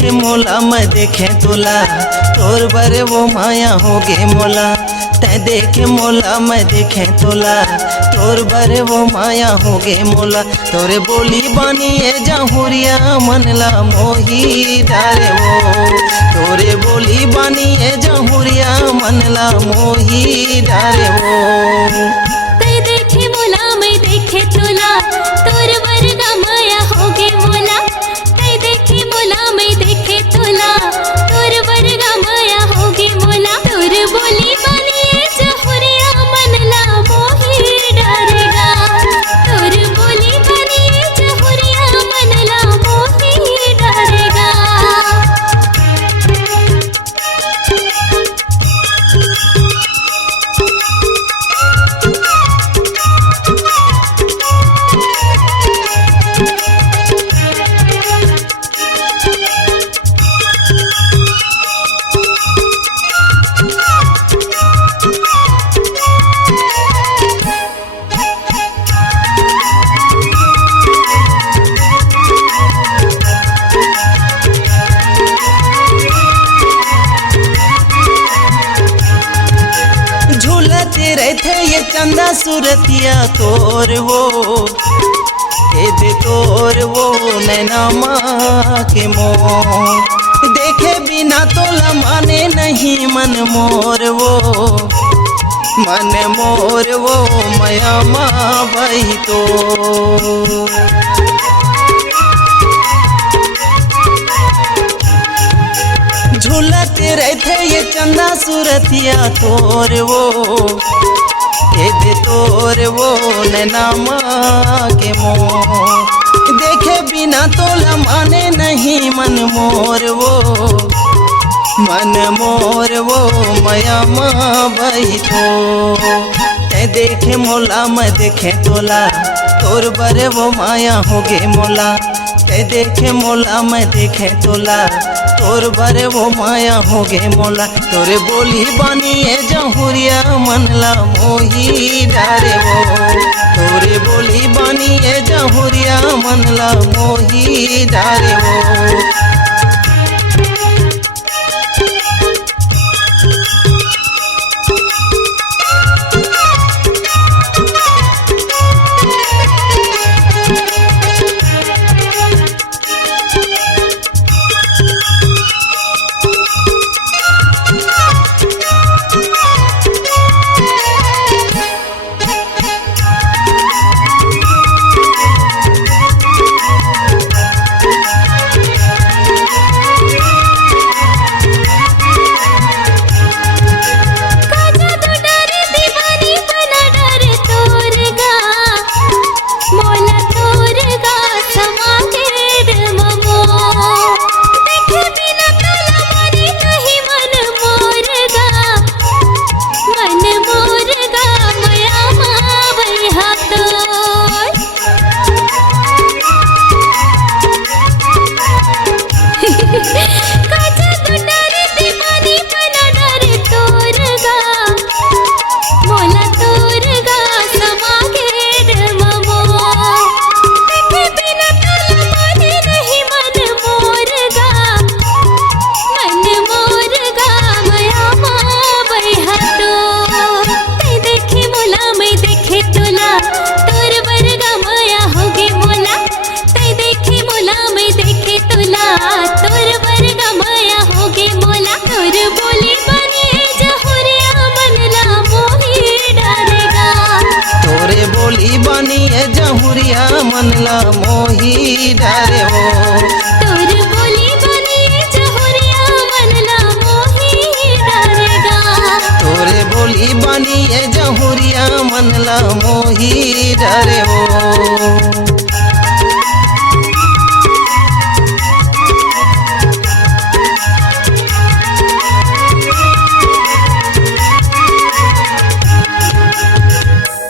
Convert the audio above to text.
देखे मोला मैं देखे तोला, तोर बरे वो माया होगे मोला। तै देखे मोला मैं देखे तोला, तोर बरे वो माया होगे मोला। तोरे बोली बानी ए जहुरिया मनला मोही डारे वो, तोरे बोली बानी ए जहुरिया मनला मोही डारे वो। तै देखे मोला मैं देखे तोला, तोर वर्गा माया होगे मोला। तै देखे मोला मैं देखे तोला, तोर वर्गा माया होगे मोला। तोर बोली बानी ए जहुरिया मनला मोही डारेगा, तोर बोली बानी ए जहुरिया मनला मोही डारेगा। झूलते रहते ये चंदा सूरतिया तोर वो, ए दे तोर वो नैना माँ के मोह। देखे बिना तो लमाने नहीं मन मोर वो, मन मोर वो माया माँ वही तो। झूलते रहते ये चंदा सूरतिया तोर वो, ए दे तोर वो नैना माँ के मोह। देखे बिना तो लमाने नहीं मन मोर वो, मन मोर वो माया माँ वही तो। तै देखे मोला मैं देखे तोला, तोर बरे वो माया होगे मोला। तै देखे मोला मैं देखे तोला, तोर बरे वो माया होगे मोला। तोरे बोली बानी ए जहुरिया मनला मोही डारे वो, तोरे बोली बानी ए जहुरिया मनला मोही डारे वो। जहुरिया मनला मोही डारे वो, तोर बोली बानी जहुरिया मनला मोही डारेगा। तोरे बोली बानी ए जहुरिया मनला मोही डारे वो।